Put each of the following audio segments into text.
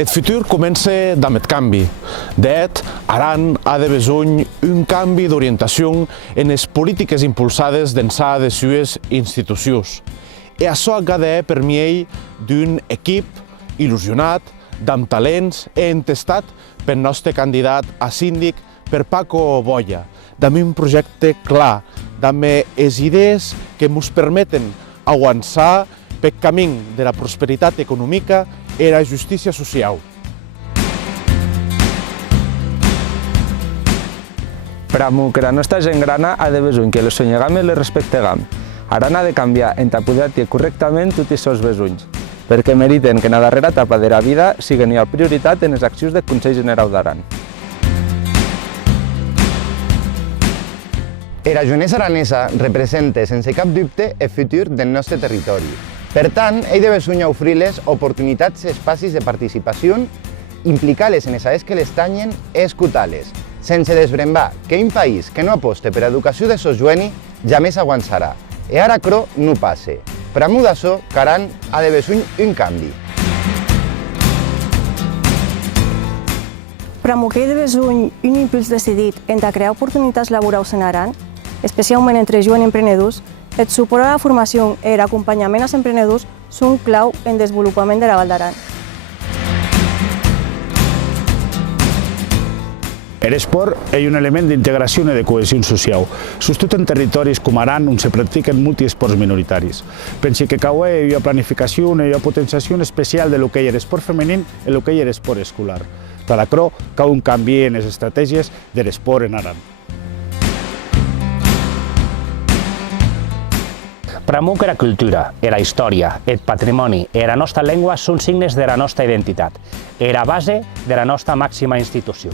El futur comença amb el canvi. D'et, Aran ha de besoin un canvi d'orientació en les polítiques impulsades d'ençà de sues institucions. I això ha de permetre d'un equip il·lusionat, amb talents i entestat pel nostre candidat a síndic, per Paco Boya, amb un projecte clar, amb les idees que ens permeten avançar pel camí de la prosperitat econòmica i la justícia social. Pramo que la nostra gent grana ha de besoin que les sonyegam i les respectegam. Aran ha de canviar en poder-te correctament tots els seus besoins, perquè meriten que en la darrera etapa de la vida siguen la prioritat en les accions del Consell General d'Aran. La Junesa aranesa representa, sense cap dubte, el futur del nostre territori. Per tant, ell de besoin oferir-les oportunitats i espais de participació, implicar-les en les àrees que les tanyen i escoltar-les, sense desbrembar que un país que no aposte per l'educació de sos joves jamais avançarà. I ara cro no passe. Per amor d'això, Aran ha de besoin un canvi. Pramo que hi ha de besoin un impuls decidit en crear oportunitats laborals en Aran, especialment entre joves emprenedors, el suport a la formació i l'acompanyament als emprenedors són clau en el desenvolupament de la Val d'Aran. L'esport és un element d'integració i de cohesió social, sobretot en territoris com Aran, on se practiquen multiesports minoritaris. Pensi que cau hi ha planificació i hi ha potenciació especial de lo que és l'esport femení i lo que és l'esport escolar. Per això, cau un canvi en les estratègies de l'esport en Aran. Pramo que la cultura, la història, el patrimoni i la nostra llengua són signes de la nostra identitat, la base de la nostra màxima institució.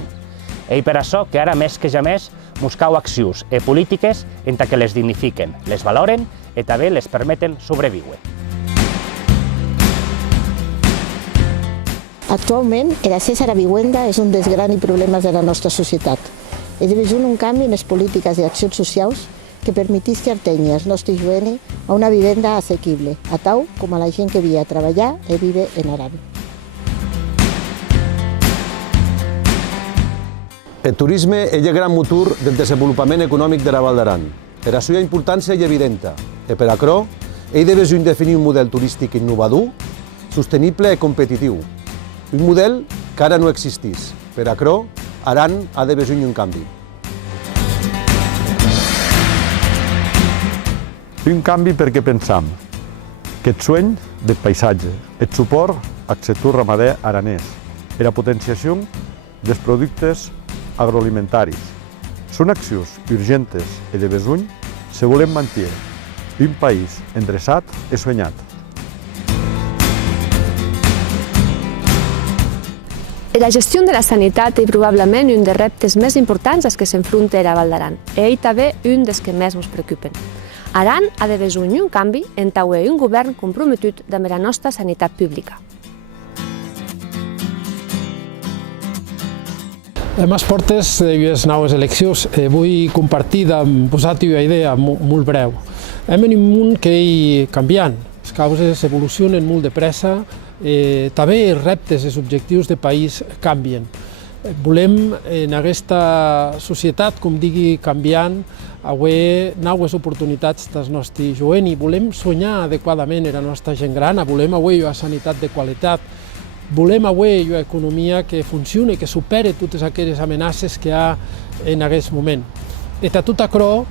I per això que ara més que jamais buscau accions i polítiques en què les dignifiquen, les valoren i també les permeten sobreviure. Actualment, l'accés a la vivenda és un dels grans problemes de la nostra societat. És de besoin un canvi en les polítiques i accions socials que permetisca atènyer els nostres joves a una vivenda assequible, a tal com a la gent que viu a treballar i vive en Aran. El turisme és el gran motor del desenvolupament econòmic de la Val d'Aran. Per la seva importància és evident, i per això ell de besoin definir un model turístic innovador, sostenible i competitiu. Un model que ara no existís. Per això, Aran ha de besoin un canvi. Un canvi perquè pensam que el sueny del paisatge, el suport al sector ramader aranès i la potenciació dels productes agroalimentaris són accions urgentes i de besoin si volem mantenir un país endreçat i soñat. La gestió de la sanitat és probablement un dels reptes més importants als que s'enfronta la Val d'Aran, i ell també un dels que més ens preocupen. Aran ha de besoin un canvi en tauer un govern comprometut amb la nostra sanitat pública. Hem a portes les noves eleccions. Vull compartir amb vosaltres una idea molt breu. Hem en un món que és canviant. Les causes evolucionen molt de pressa. També els reptes i els objectius de país canvien. Volem en aquesta societat, com digui, canviant, haver noves oportunitats dels nostres joves i volem soñar adequadament la nostra gent gran, volem haver una sanitat de qualitat, volem haver una economia que funcioni, que superi totes aquelles amenaces que hi ha en aquest moment. I a tot això,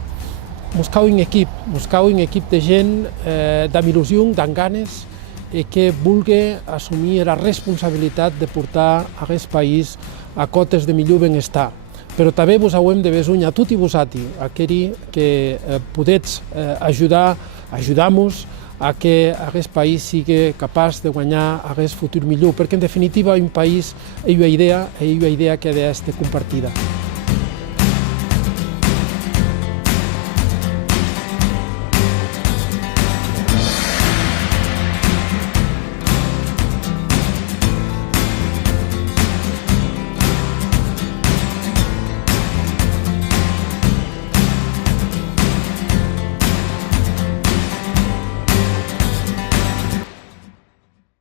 buscar un equip de gent amb il·lusió, amb ganes, que vulgui assumir la responsabilitat de portar aquest país a cotes de millor benestar. Però també vos hem de besoin a tots i vosaltres, aquells que podeu ajudar-nos a que aquest país sigui capaç de guanyar aquest futur millor, perquè en definitiva un país és una idea que ha d'estar compartida.